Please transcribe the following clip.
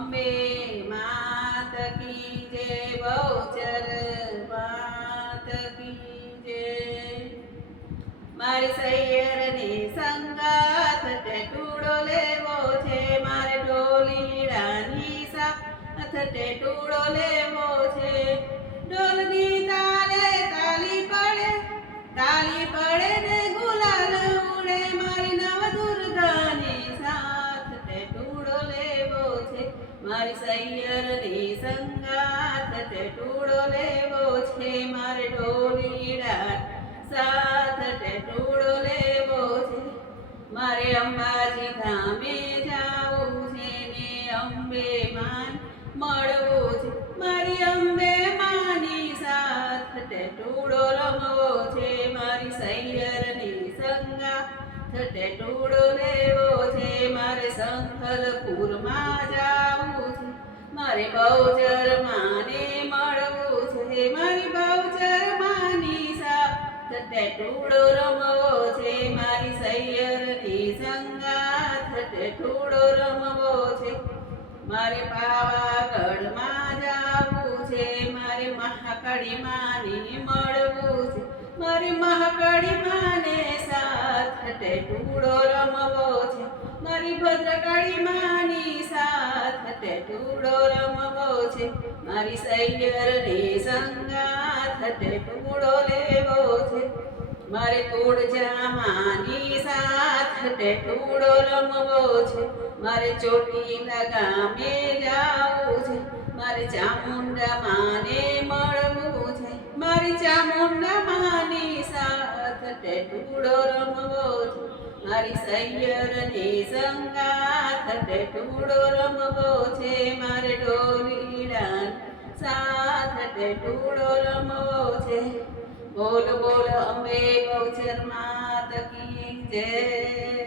અંબે માત કી જય, બહુચર માત કી જય. મારી સૈયરની સંગાથ ટેટુડો લેવો છે, મારે ઢોલીડાની સાથ ટેટુડો લેવો છે. ઢોલની તાલે તાલી પડે ને ગુલાલ ઉડે, મારી નવદુર્ગાની સાથ ટેટુડો લેવો છે. મારી સૈયરની સંગાથ ટેટુડો લેવો છે, મારે ઢોલીડા સાથ ટેટુડો લેવો છે. મારે અંબાજી ધામે જાવું છે ને અંબે માન મળવું છે, મારી અંબે માની સાથ ટેટુડો રમવો છે. મારી સૈયરની સંગાથ ટેટુડો લેવો છે, મારે સંખલપુરમાં જાવું છે, મારે બહુચર માને મળવું છે. મારી બહુચર માની સાથ ટેટુડો રમવો છે, મારી સૈયરની સંગાથ ટેટુડો રમવો છે. મારે પાવાગઢમાં જાવું છે, મારે મહાકાળી માને મળવું છે, મારી મહાકાળી માને સાથ ટેટુડો રમવો છે. મારી ભદ્રકાળી માની સાથ ટેટુડો રમવો છે. મારી સૈયરની સંગાથ ટેટુડો લેવો છે. મારે તોડજા માની સાથ ટેટુડો રમવો છે. મારે ચોટીલા ગામે જાવું છે, મારે ચામુંડા માને મળવું છે, મારી ચામુંડા માની સાથ ટેટુડો રમવો છે. મારી સૈયરની સંગાથ ટેટુડો રમવો છે, મારે ઢોલીડા સાથ ટેટુડો રમવો છે. બોલ બોલ અંબે બહુચર માત કી જય.